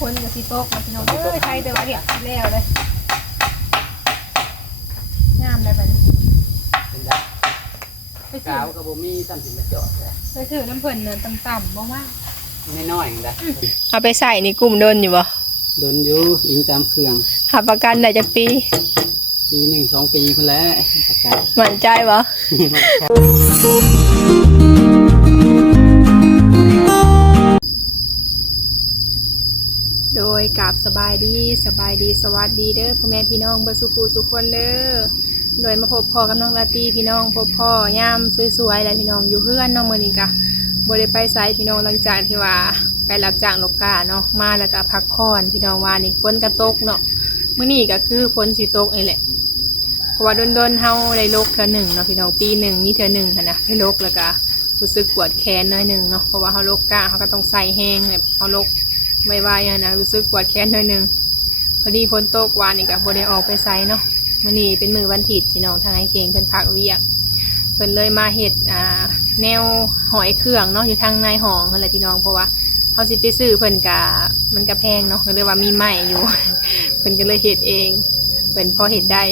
คนกับที่โต๊ะกับพี่น้องใครแต่ว่าเห็ดแล้วเลยงามเลยแบบนี้เป็นได้กาวกับบ่มีซ้ำสิมาจอดเลยไปถือน้ำเพิ่นเนี่ยต่ำๆบ้างว่าไม่น้อยอย่างใดเอาไปใส่ในกลุ่มโดนอยู่บ่โดนอยู่ยิงตามเครื่องหาประกันได้จากปี1 2 ปีคนแล้วประกันมั่นใจบ่โดยกับสบายดีสวัสดีเด้อพ่อแม่พี่น้องเบอร์สุขสุขคนเด้อโดยมาพบพ่อกับน้องลาตีพี่น้องพบพ่อย่ามสวยๆแล้วพี่น้องอยู่เพื่อนน้องมื้อนี้กะบ่ได้ไปไสพี่น้องหลังจากที่ว่าไปรับจ้างลกกาเนาะมาแล้วก็พักผ่อนพี่น้องว่านี่ฝนก็ตกเนาะมื้อนี้ก็คือฝนสิตกนี่แหละเพราะว่าโดนๆเฮาได้ลกเทื่อหนึ่งเนาะพี่น้องปีหนึ่งมีเทื่อหนึ่งหั่นนะไปลกแล้วก็รู้สึกปวดแขนหน่อยนึงเนาะเพราะว่าเฮาลกกาเฮาก็ต้องใส่แห้งแบบเฮาลกไม่ไหวนะรู้สึกปวดแขนหน่อยนึงพอดีฝนตกวานนี่ก็บ่ได้ออกไปไสเนาะมื้อนี้เป็นมื้อวันอาทิตย์พี่น้องทางไอ้เก่งเพิ่นพักเวียกเพิ่นเลยมาเฮ็ดแนวหอยเครื่องเนาะอยู่ทางในห้องนั่นแหละพี่น้องเพราะว่าเฮาสิไปซื้อเพิ่นก็มันก็แพงเนาะก็เลยว่ามีไม้อยู่ เพิ่นก็เลยเฮ็ดเองเพิ่นพอเฮ็ดได้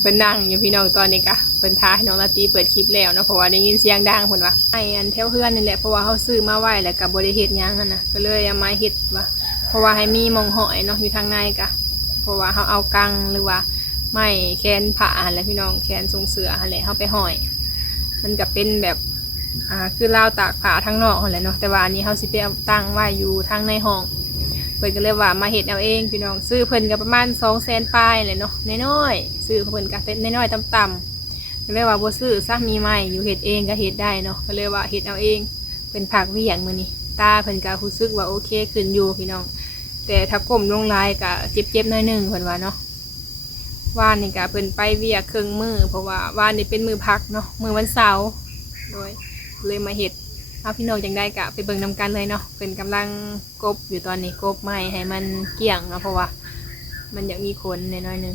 เพิ่นนั่งอยู่พี่น้องตอนนี้ก็เพิ่นท้าให้น้องลาตีเปิดคลิปแล้วเนาะเพราะว่าได้ยินเสียงดังเพิ่นว่าไอ้อันแถวเฮือนนี่แหละเพราะว่าเฮาซื้อมาไว้แล้วก็บ่ได้เฮ็ดหยังหั่นน่ะก็เลยเอามาเฮ็ดว่าเพราะว่าให้มีหม่องหอยเนาะอยู่ทางในก็เพราะว่าเฮาเอากังหรือว่าไม้แขนผ้าหั่นแหละพี่น้องแขนทรงเสือหั่นแหละเฮาไปห้อยมันก็เป็นแบบคือราวตากผ้าทางนอกหั่นแหละเนาะแต่ว่าอันนี้เฮาสิไปเอาตั้งไว้อยู่ทางในห้องเพิ่นก็เลยว่ามาเฮ็ดเอาเองพี่น้องซื้อเพิ่นก็ประมาณ200,000ปลายเลยเนาะน้อยๆซื้อเพิ่นก็เป็นน้อยๆต่ำๆก็เลยว่าบ่ซื้อซะมีไม้อยู่เฮ็ดเองก็เฮ็ดได้เนาะก็เลยว่าเฮ็ดเอาเองเป็นผักเวียงมื้อนี้ตาเพิ่นก็รู้สึกว่าโอเคขึ้นอยู่พี่น้องแต่ถ้าก้มลงลายก็เจ็บๆหน่อยนึงเพิ่นว่าเนาะว่านนี่ก็เพิ่นไปเวียกครึ่งมื้อเพราะว่าว่านนี่เป็นมื้อพักเนาะมื้อวันเสาร์โดยเลยมาเฮ็ดเอาพี่น้องจังได้กะไปเบิ่งนำกันเลยเนาะเป็นกำลังกบอยู่ตอนนี้กบไม้ให้มันเกี่ยงเนาะเพราะว่ามันอยากมีขนน้อยๆนึง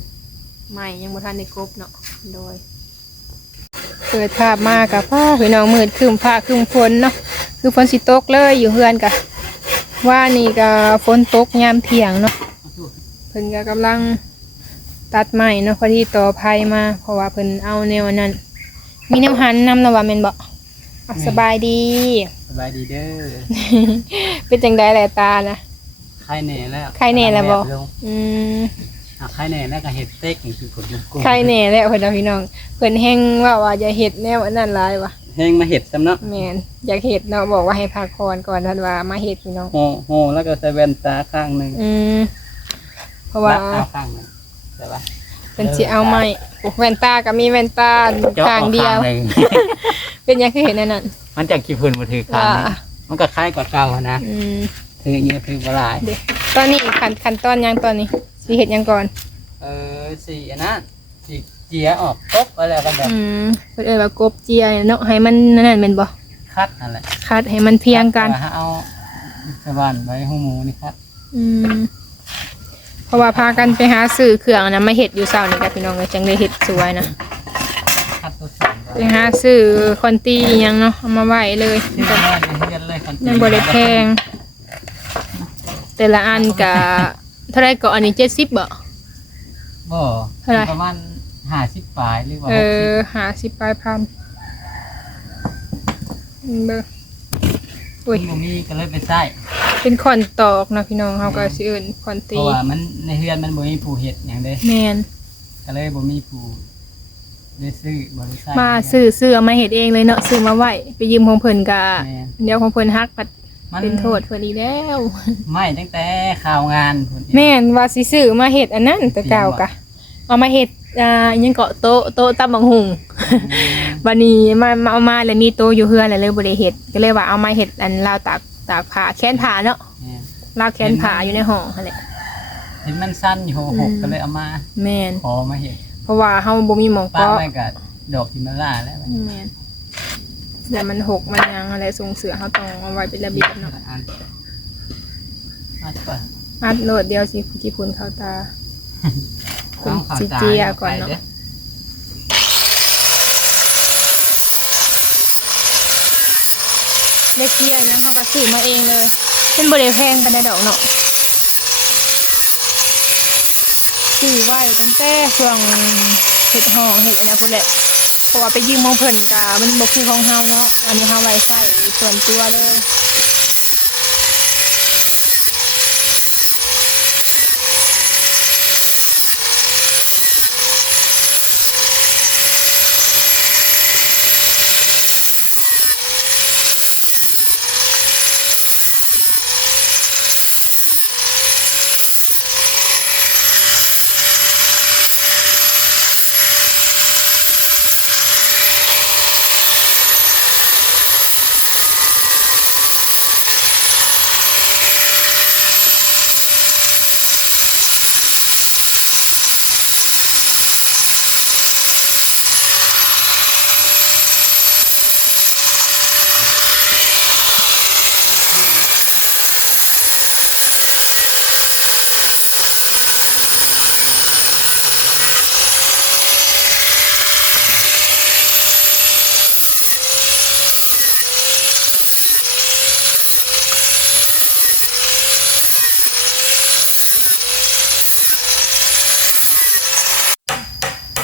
ไม้ยังบ่ทันได้กบเนาะโดยเปิดภาพมากับพ่อพี่น้องมืดครึ้มฟ้าครึ้มฝนเนาะคือฝนสิตกเลยอยู่เฮือนกะว่านี่ก็ฝนตกยามเที่ยงเนาะเพิ่นก็กำลังตัดไม้เนาะพอดีต่อไผ่มาเพราะว่าเพิ่นเอาแนวนั้นมีแนวหันนำแล้วว่าแม่นบ่สบายดีเด้อ เป็นจังได๋แหละตานะไข่แหน่แล้วไข่แหน่แล้วบ่ไข่แหน่แล้วก็เฮ็ดเต็กนี่คือผลกุ้งไข่แหน่แล้วเพิ่นพี่น้องเพิ่นแฮงว่าอย่าเฮ็ดแนวอันนั้นหลายว่ะแฮงมาเฮ็ดซำเนาะแม่นอยากเฮ็ดเนาะบอกว่าให้พักผ่อนก่อนท่านว่ามาเฮ็ดพี่น้องโหแล้วก็ใส่แว่นตาข้างนึงเพราะว่าข้างนึงใช่ป่ะเพิ่นสิเอาไม้แว่นตาก็มีแว่นตาข้างเดียวเป็นหยังคือเห็นนั่นน่ะมันจากขี้ฝุ่นมาถือข้างนี้มันก็คล้ายกว่าเก่านะถือเยอะถือบ่หลายตอนนี้ขั้นตอนยังตอนนี้สิเฮ็ดยังก่อนสิอันนั้นสิเจียออกกบอะไรกันแบบเพิ่นว่ากบเจียเนาะให้มันนั่นแม่นบ่คัดนั่นแหละคัดให้มันเพียงกันเอาชาวบ้านไว้หูหมูนี่ครับเพราะว่าพากันไปหาซื้อเครื่องนะมาเฮ็ดอยู่เช้านี่กับพี่น้องจังได้เฮ็ดสวยนะไปหาซื้อคอนตี้ยังเนาะเอามาไว้เลยยังบ่ได้แพงแต่ละอันก็เท่าไรก็อันนี้70บ่ประมาณ50ปลายหรือว่า50ปลายพันเบิ่งโอ้ยบ่มีก็เลยไปใช้เป็นคอนตอกนะพี่น้องเฮาก็สิเอิ้นคอนตีเพราะว่ามันในเฮือนมันบ่มีผู้เฮ็ดหยังเด้แม่นก็เลยบ่มีผู้ได้ซื้อบ่ได้ใช้มาซื้อมาเฮ็ดเองเลยเนาะซื้อมาไว้ไปยืมของเพิ่นก็เดี๋ยวของเพิ่นฮักปัดเป็นโทษเพิ่นอีแล้วไม่ตั้งแต่ข่าวงานแม่นว่าสิซื้อมาเฮ็ดอันนั้นแต่เก่ากะเอามาเฮ็ดยังเกาะโต๊ะตำบักหุ่งบัดนี้มาเอามาแล้วมีโต๊ะอยู่เฮือนแล้วเลยบ่ได้เฮ็ดก็เลยว่าเอามาเฮ็ดอันราวตากผ้าแขนผ้าเนาะราวแขนผ้าอยู่ในห้องนั่นแหละเห็นมันสั้นอยู่6ก็เลยเอามาแม่นขอมาเฮ็ดเพราะว่าเฮาบ่มีหม้องเกาะป้าไว้ก็ดอกทิมล่าแล้วแม่นแต่มันหกมันยังอะไรทรงเสือเฮาต้องเอาไว้เป็นระเบียบเนาะอัดโหลดเดียวสิกี่พุ่นเข้าตาคุณจิเจียก่อนเนาะเล็กเจียยังเขาก็ซื้อมาเองเลย เป็นบ่ได้แพงปานใดดอกเนาะซื้อไว้ตั้งแต่ช่วงเฮ็ดห่อเฮ็ดอันนั้นพุ่นแหละเพราะว่าไปยืมของเพิ่นก็มันบ่คือของเฮาเนาะอันนี้เฮาไว้ใช้ส่วนตัวเลย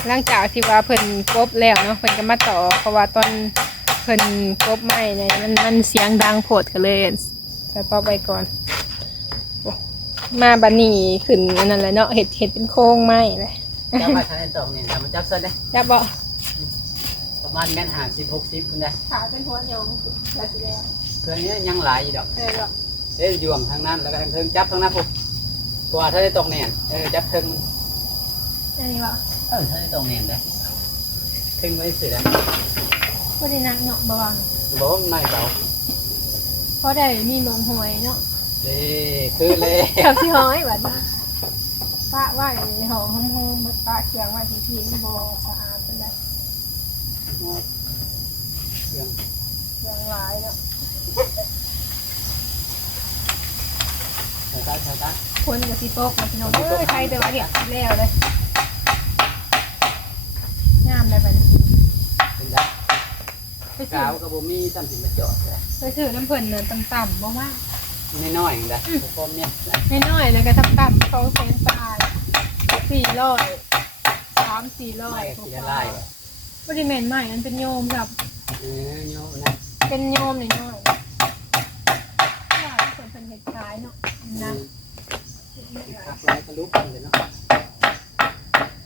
หลังจากที่ว่าเพิ่นกบแล้วเนาะเพิ่นก็มาต่อเพราะว่าตอนเพิ่นกบไม้เนี่ยมันเสียงดังโพดก็เลยสต็อปไว้ก่อนโอ้มาบัดนี้ขึ้นอันนั้นแหละเนาะเห็ดเป็นโครงไม้เลย จับมาทางตรงนี่ทำมันจับซะได้ จับบ่ ประมาณแม่น50-60พุ่นได้ ขาเป็นหัวหยองแล้วสิแล้ว เครื่องนี้ยังหลายอยู่ดอก ดอก เอ้ยยวงทางนั้นแล้วก็ทางเทิงจับทางนั้นปุ๊บตัวถ้าได้ตกแน่นจับเทิง อันนี้บ่ ถ้าได้ตกแน่นได้เทิงไม่เสียได้ บ่ได้นักเนาะบ่วาง บอกว่าไม่เบา เพราะได้มีมองหอยเนาะ เด้คือเลย กับที่หอยบัดนี้ป้าว่าในห้องห้องๆบัดป้าเคียงไว้ที่มันบ่สะอาดปานใด เครื่อง เคียงหลายเนาะ ใส่ตา คนก็สิตกมาพี่น้องใครแต่ว่าเฮ็ดแล้วเลยงามเลยบัดนี้ เป็นได้ ไปซื้ กา อ วกับบ่มีจำสิมาจอดเลย ไปซื้อน้ำเพิ่นน่ะต่ำๆบ่มาก น้อยๆได้พวกเนี่ย น้อยๆแล้วก็ต่ำๆ2แสนปลาย400 3-400 ไม่เสียลาย บ่ได้แม่นใหม่มันเป็นโยมครับ โยมนะ เป็นโยมน้อยๆว่าเพิ่นเป็นเฮ็ดขายเนาะนะ ขับไล่ทะลุกันเลยเนาะ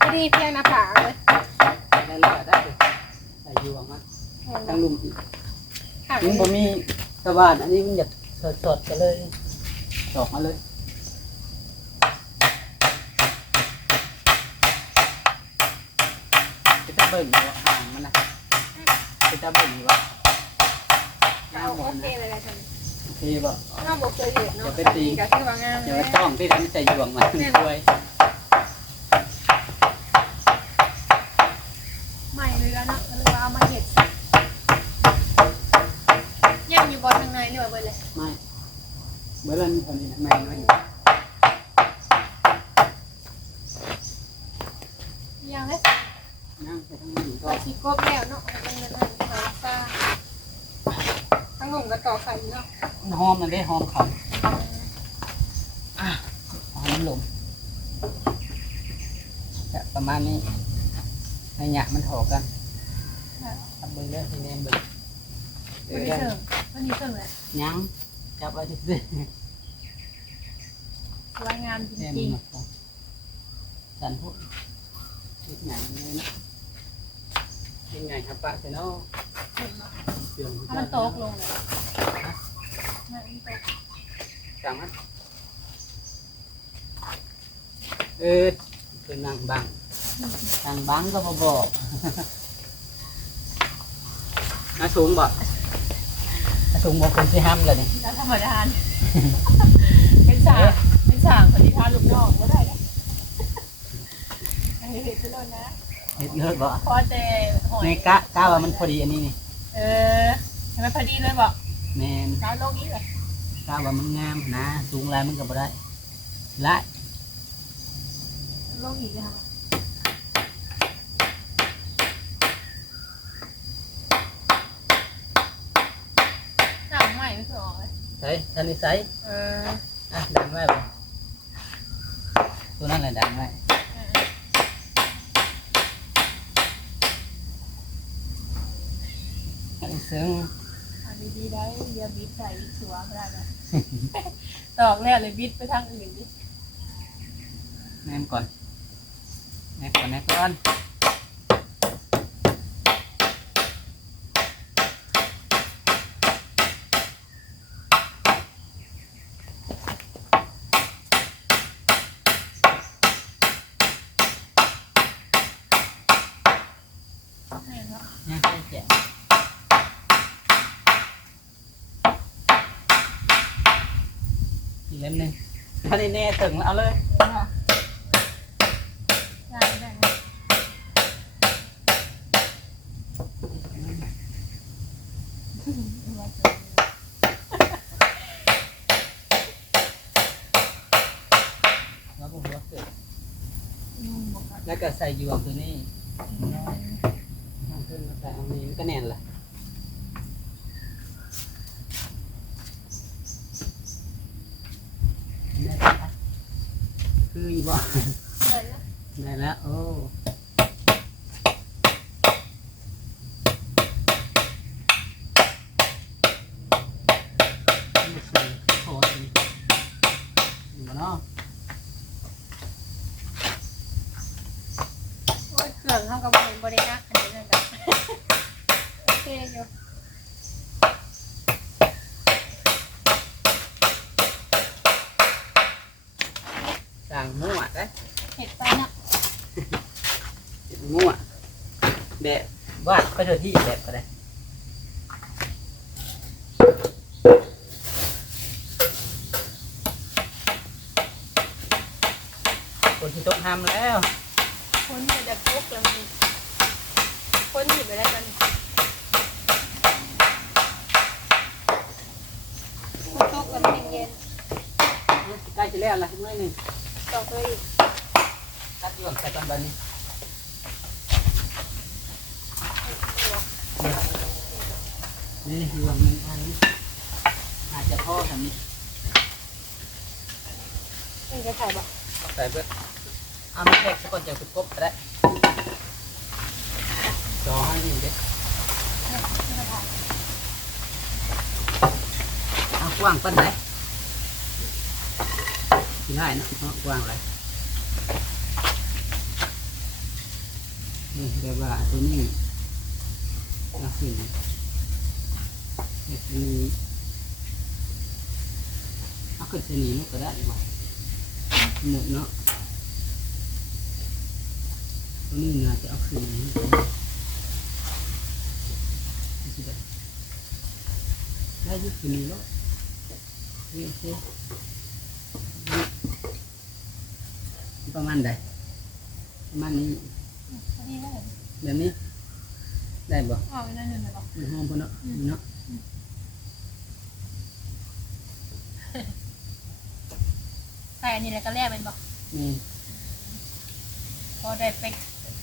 พอดีเพียงหน้าผาเลย ได้แล้วได้ใส่ยวงมาทั้งลุมอีก ค่ะ มันบ่มีตะวันอันนี้มันอยากสดๆกันเลยตอกมาเลยเป็นตะเบิ่งว่าห่างมันนะเป็นตะเบิ่งว่า เอาโอเคเลยล่ะท่าน โอเคบ่ น้องบ่เคยเห็นเนาะ จะไปตี ก็คือว่างาม อย่า เล ไป ย ต้องที่ทำใจยวงมาช่วย ใหม่เลยแล้วเนาะหรือว่าเอามาเฮ็ดยังอยู่บ่ทางในหรือว่าเบิดเลย ไม่เมื่อวันคนนี้ไม่น้อยอยู่ ยังเลย นั่งไปทั้งนี้ก็ ก็สิกบแล้วเนาะเป็นเงินอันหาซ่าทั้งหนุ่มก็ต่อไข่เนาะ หอมมันได้หอมเขาหอมลมจะประมาณนี้ในหยะมันถอกันทำเบิ้งเด้อทีนี้เบิ้ง วันนี้เสริมวันนี้เสริมเลย ยังจับไว้ที่ สวยงามจ แน่ ริง นสันพุทธนิดไหนนี่นะยังไงครับป้าเซโน่ ๆเห็นบ่ เสื่อม ถ้ามันตกลงเลยมันตก สั่งมันเป็นนางบังนางบังก็มาบอกน้าสูงบอกน้าสูงบอกคนที่ห้ามเลยนี่ แล้วธรรมดาเป็นสางคนที่ทานลูกน้องก็ได้นะอันนี้เห็นไปแล้วนะ เห็ดเลิศบ่ พอแต่หอย ในกะว่ามันพอดีอันนี้นี่ ให้มันพอดีเลยบอก แมน ร้านโลกนี้เลย กะว่ามันงามนะสูงลายมันก็บ่ได้ละ โลกอีกนะคะหนังใหม่ไม่เคยออกเลย ใจ ช่ท่านนิสัย เออ อ่ะดันไว้บ่ตัวนั้นแหละดันไว้อันนี้ซึ้ง อันดีๆได้เรียบิดใส่บิดชัวร์ก็ได้นะ ตอกแล้วเลยบิดไปทางอื่นดิ แนมก่อนแนมก่อนแนมก่อนยังใช่แกะอีกเล่มหนึ่งถ้าได้แน่ถึงแล้วเอาเลย ได้ได้ แล้วก็หัวเกิด ยุ่งบอกกัน แล้วก็ใส่ยวงตัวนี้เอาขึ้นมาใส่เอานี้มันก็แน่นละได้ปะคืออีบ่ ได้แล้ว ได้แล้วโอ้ไม่ใส่โคตรนี่บ่เนาะ โอ้ยเครื่องเขาก็บ่เห็นบ่ได้นักอันนี้นั่นกันโอเคอยู่ สั่งมั่วได้ เห็ดไปเนาะ มั่วแบบวาดไปเถอะที่แบบก็ได้คนที่ต้องทำแล้ว คนจะดักกุ๊กแล้วมันคนหยิบไปได้กันคนตกแล้วมันเย็น ใกล้จะแล้วละเมื่อหนึ่ง ต่อตัวอีก ตัดยวงใส่ตอนบันนี้นี่ยวงหนึ่งอันนี้อาจจะพ่อทำนี้ นี่จะใส่บ่ ใส่เพื่อเอาไม่แทกสักคนจะกบก็ได้จอให้ดีเด็ดเอากว้างปั้นไหนกินได้นะกว้างเลยนี่เรียกว่าตัวนี้เอาขึ้นนี่เอาขึ้นเส้นนี้มันก็ได้ดีกว่าหมดเนาะตัวนี้น่าจะเอาขึ้นนี้ได้ยุบขึ้นนี้แล้วนี่โอเคประมาณใดประมาณนี้ พอดีแล้ว แบบนี้ได้บ่ เอาไปนั่นเลยบ่ มันหอมพอเนาะเนาะ ใส่อันนี้แล้วก็แลกเป็นบ่ นี่ พอได้ไป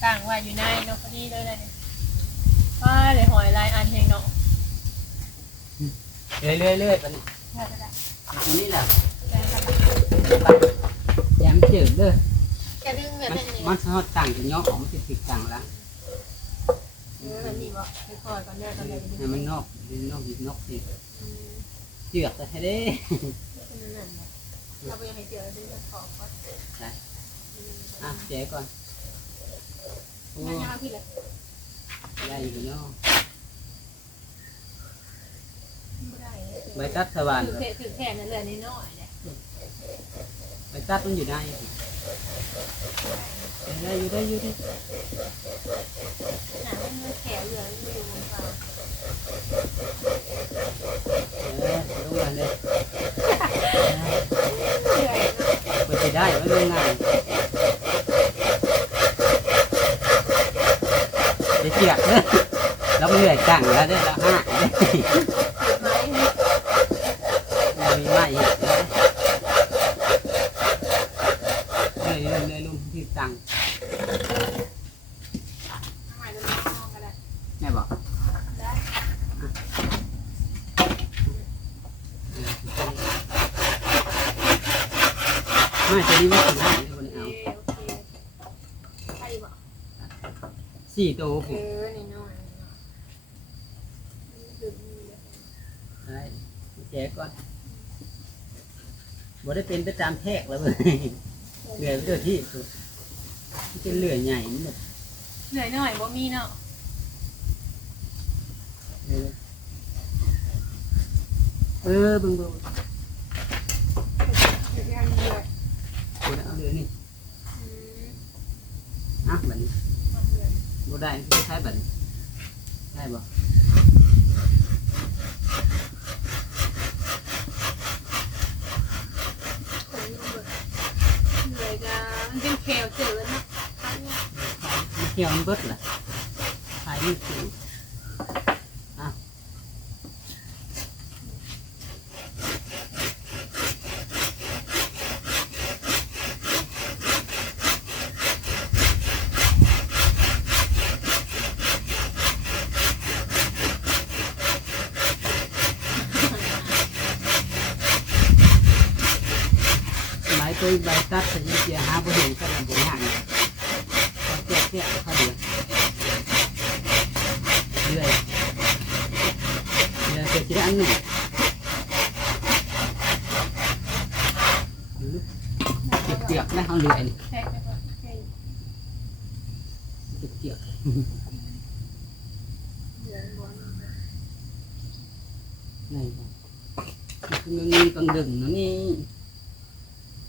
ต่างว่าอยู่ในเนาะพอดีเลยเลยว่าเลยหอยลายอันเองเนาะ เรื่อยๆไปนี่ ได้ได้ ตัวนี้แหละ ได้ได้ แยมเจืดเด้อ แกดึงแบบ มัน นี้ มันสามารถต่างจากย่อของมันจะติดต่างละ แบบนี้บ่ไปคอยก่อนเด้อตอนไหนดึง ให้มันนอกดินนอกดินนอกสิเจืดแต่ให้ได้ เราไปยังไงเจอดึงขอบก่อน อ่ะเจ๊ก่อนโอ้ งานยาวพี่เลย ได้อยู่เนาะ ไม่ได้ ใบตัดสว่าน ถือแค่นั้นเลยนิดหน่อยเนี่ย ใบตัดมันอยู่ได้ได้อยู่ได้อยู่ได้ หนาไม่แขวเหลือไม่อยู่บนฟ้า ลงมาเลย เหนื่อย ไปจะได้ไม่ลงง่ายเดี๋ยวเจียกเด้อเราเหนื่อยจังแล้วเด้อเราห้า ไหม มีไม้อีกเลยลุงที่ตัง ทำไมจะมองกันได้ แม่บอก ได้ ตั ไม่ตัวนี้ไม่ถึงได้ตัวนี้เอา โอเคใช่บ่ 4ตัวผม นี่น้อย ใช่แจกก่อนบ่ได้เป็นไปตามแทกแล้วเลยเหลือเลือที่สุดมันเป็นเหลือใหญ่นี่หมด เหนื่อยหน่อยบ่มีเนาะ เบิ่ง เดี๋ยวจะทำเหนื่อย คนเอาเรือนี่แบบนี้บ่ได้ไม่ใช่แบบนี้ได้บ่ เหนื่อยจะมันเป็นแคลเจอเนาะ มันเกี่ยวมันเบิดล่ะถ่ายนี่คือหลายตัวใบตัดแต่ยังเสียหาบ่เห็นก็ลำบากยากเขาเตี้ยเขาเดือดเรื่อยเสียอันหนึ่งเจือกนะเขาเรื่อยนี่เจือกนี่คือเงินกังดึงนะนี่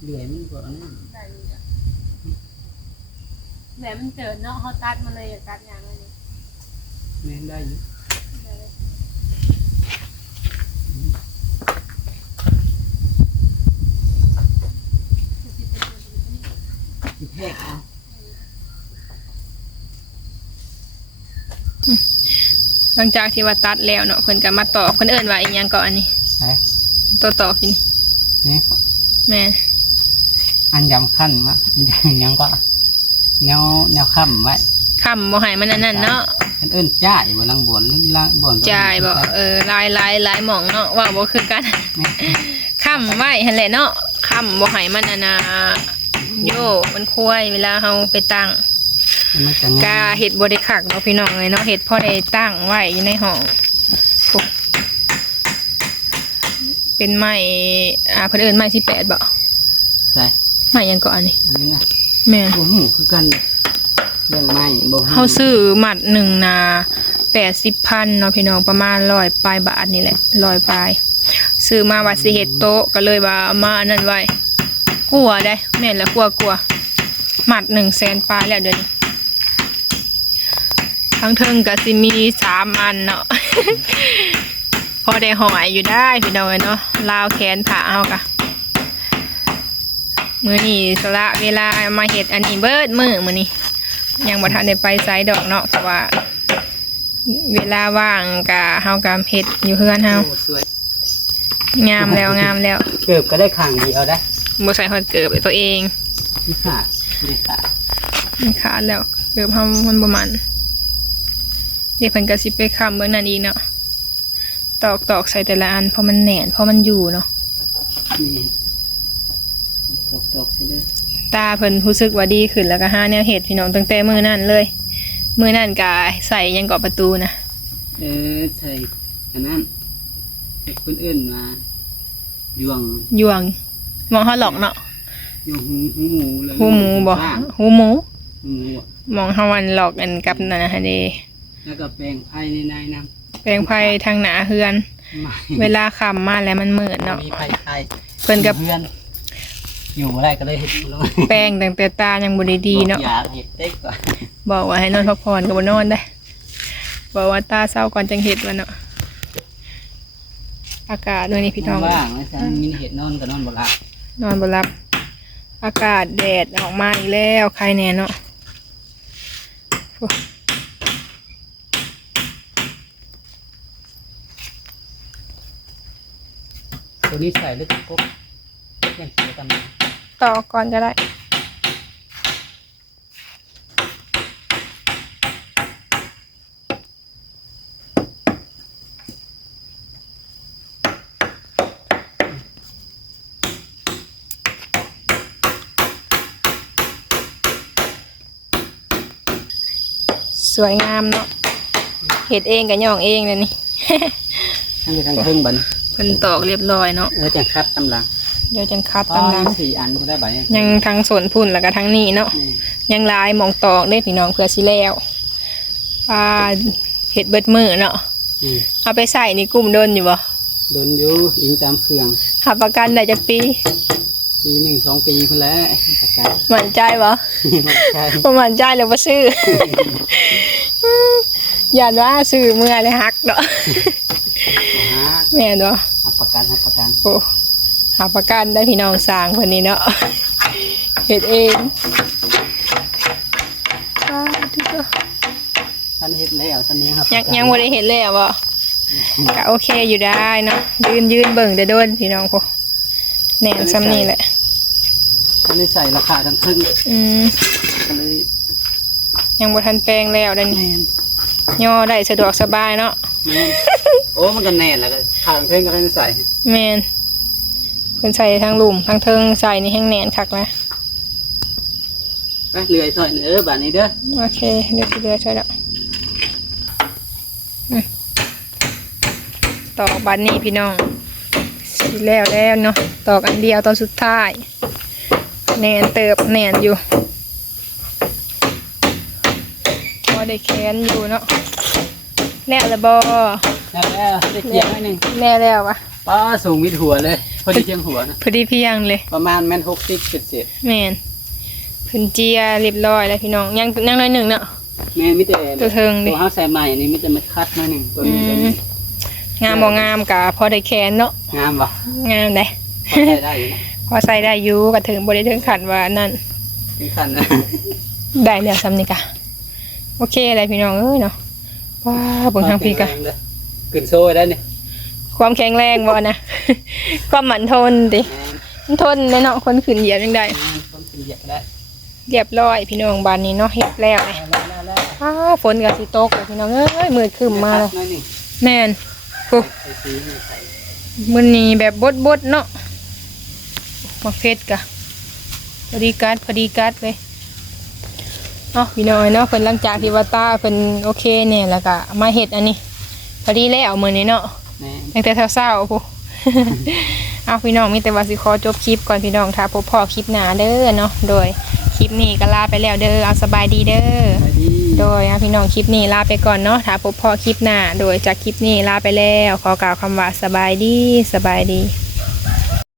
เหนื่อยมันกว่านั่น แหลมมันเจอเนาะเขาตัดมาเลยอย่าตัดอย่างนี้ แม่ได้อยู่ที่แพกเอา หลังจากที่ว่าตัดแล้วเนาะเพิ่นก็มาตอกเพิ่นเอิ้นว่าอีหยังก็อันนี้ ใช่ ตัวตอกกิน นี่ แม่น อันยำขั้นมะยังก็แนวค่ำไว้ ค้ำบ่ให้มันอันนั้นเนาะ เป็นเอิ้นจ่ายบนล่างบนล่างบน จ่ายบ่ลายหม่องเนาะว่าบ่คือกันค้ำไว้หั่นแหละเนาะค้ำบ่ให้มันอันน่ะโยมันควายเวลาเฮาไปตั้ง มันจะ กาเห็ดบ่ได้คักเนาะพี่น้องเลยเนาะเห็ดพอได้ตั้งไว้อยู่ในห้องปุ๊บเป็นไม้เพิ่นเอิ้นไม้18บ่ ใช่ ไม้หยังก็อันนี้ อันนี้นะ แม่น บ่หูคือกันเรื่องไม้บ่หู เฮาซื้อหมัดหนึ่งน่ะ80,000เนาะพี่น้องประมาณ100ปลายบาทนี่แหละ100ปลายซื้อมาว่าสิเฮ็ดโต๊ะก็เลยว่าเอามาอันนั้นไว้กลัวได้แม่นแล้วกลัวหมัด100,000ปลายแล้วเดี๋ยวนี้ทั้งเทิงก็สิมี3อันเนาะ พอได้หอยอยู่ได้พี่น้องเนาะลาวแขนผ่าเอากะมื้อนี้สละเวลามาเฮ็ดอันนี้เบิดมื้อนี้ยังบ่ทันได้ไปไสดอกเนาะเพราะว่า เวลาว่างกะเฮากะเฮ็ดอยู่เฮือนเฮา โอ้สวย งามแล้ว เกือบก็ได้ขังเดียวได้ บ่ใส่ฮอดเกิบให้ตัวเอง ไม่ขาดไม่ขาด มันขาดแล้วเกิบเฮามันบ่มันเดี๋ยวเพิ่นก็สิไปค้ำเบิ่งนั่นอีกเนาะตอกใส่แต่ละอันเพราะมันแน่นเพราะมันอยู่เนาะ นี่ตกใช่เลย ตาเพิ่นรู้สึกว่าดีขึ้นแล้วก็หาแนวเฮ็ดพี่น้องตั้งแต่มื้อนั้นเลยมื้อนั้นก็ใส่ยังเกาะประตูนะ ใช่อันนั้นเด็กคนอื่นมายวง ยวงมองเฮาหลอกเนาะ ยวงหูหมูแล้ว หูหมูบ่ ข้าง หูหมู หูหมูอะ มองเฮาวันหลอกกันกับนั่นน่ะเด้ แล้วก็แปลงไผ่ในน้ แปลงไผทางหน้าเฮือน ำไม่ เวลาค่ำมาแล้วมันมืดเนาะ มีไผ่ไทย เพิ่นกับ เพื่อนอยู่อะไรก็เลยเห็ดลง แป้งตั้งแต่ตายังบ่ได้ดีเนาะ อยากเห็ดเต็กก่อน บอกว่าให้นอนพักผ่อนก็บ่นอนได้บอกว่าตาเศร้าก่อนจังเฮ็ดว่าเนาะอากาศมื้อนี้พี่น้อง ว่างนะจ๊ะมีเห็ดนอนก็นอนบ่หลับ นอนบ่หลับอากาศแดดออกมาอีกแล้วใครแน่เนาะโอ้ ตัวนี้ใส่ลึกปุ๊บยังเสียตำแหน่ง ต่อก่อนก็ได้ สวยงามเนาะเฮ็ดเองกับย่องเองเลยนี่ ทั้งไปทางเพิ่งบัน เพิ่นตอกเรียบร้อยเนาะ จะคัดตำลัง เดี๋ยวจังคัดตำลัง 4 อันก็ได้ใบ ยังทั้งสวนพุ่นแล้วก็ทั้งนี้เนาะ นี่ ยังลายหมองตอกได้พี่น้องเพื่อสิแล้วเฮ็ดเบิดมื้อเนาะ เอาไปใส่ในกลุ่มโดนอยู่บ่ โดนอยู่อิงตามเครื่อง หับประกันได้จักปี ปี1 2 ปีคนแล้วประกาศ มั่นใจบ่ ใช่ บ่มั่นใจแล้วบ่ซื้อ ย่านว่าซื้อเมื่อได้ฮักเนาะ แม่นบ่ หับประกัน โอ้หับประกันได้พี่น้องสร้างเพิ่นนี่เนาะ เฮ็ดเองทุก ท่านเฮ็ดแล้วท่านนี้ครับ ยังบ่ได้เฮ็ดเลยอ่ะบ่ก็โอเคอยู่ได้เนาะยืนเบิ่งแต่โดนพี่น้องพวกแน่นซ้ำนี่แหละ ท่านได้ใส่ราคาทั้งครึ่ง ก็เลย ยังบ่ทันแปลงแล้วเด้นี่ย่อได้สะดวกสบายเนาะ แม่นโอ้มันก็แน่นแล้วก็ทางเพิ่งก็ได้ใส่ แม่นเพิ่นใส่ทั้งหลุมทั้งเทิงใส่นี่แห้งแน่นคักนะ ไปเลื่อยถอยบาดนี้เด้อ โอเคเดี๋ยวสิเดือช่วยแล้วตอกบัดนี้พี่น้องสิแล้วเนาะตอกอันเดียวตอนสุดท้ายแน่นเติบแน่นอยู่พอได้แค้นอยู่เนาะแล้วละบ่ แล้วได้เกียงไว้หนึง แล้ววะ ป้าสูงมิดหัวเลยพอดีเชียงหัวนะ พอดีเพียงเลย ประมาณแม่น60เศษ แม่นเพิ่นเจียเรียบร้อยแล้วพี่น้องยังน้อยหนึ่งเนาะ แม่มิแต่ ตัวเทิงดิ ตัวเฮาใส่ใหม่นี่มิแต่มาคัดหน่อยหนึงตัวนี้ตัวนี้ งามบ่งามกะพอได้แค้นเนาะ งามบ่ งามได้ ใส่ได้อยู่นะ พอใส่ได้อยู่ก็ถึงบ่ได้ถึงขันว่านั่น ถึงขั้นนะ ได้แล้วซ้ำนี่กะโอเคอะไรพี่น้องเอ้ยเนาะว้าเบิ่งทางพี่กะ ขึ้นโซ่ได้นี่ ความแข็งแรงบ่นะ ความหมั่นทนติ แม่น มันทนแน่เนาะคนขึ้นเหยียบจังได้ ต้นขึ้นเหยียบได้ เรียบร้อยพี่น้องบ้านนี้เนาะเฮ็ดแล้วเลย แล้ว ฝนก็สิตกเลยพี่น้องเอ้ยมืดครึ้มมาเลย หน่อยหนึง แม่นปุ๊ ใส่สีนี่ใส่ มื้อนี้แบบบดๆเนาะมาเฟ็ดกะพอดีกัดเลยเนาะพี่น้อยเนาะเพิ่นหลังจากที่ว่าตาเพิ่นโอเคเนี่ยแล้วก็มาเฮ็ดอันนี้พอดีแล้วมื้อนี้เนาะ แม่น ตั้งแต่เช้าๆพุ เอาพี่น้องมีแต่ว่าสิขอจบคลิปก่อนพี่น้องถ้าพบพ่อคลิปหน้าเด้อเนาะโดยคลิปนี้ก็ลาไปแล้วเด้อเอาสบายดีเด้อ ไปดี โดยพี่น้องคลิปนี้ลาไปก่อนเนาะถ้าพบพ่อคลิปหน้าโดยจากคลิปนี้ลาไปแล้วขอกล่าวคำว่าสบายดี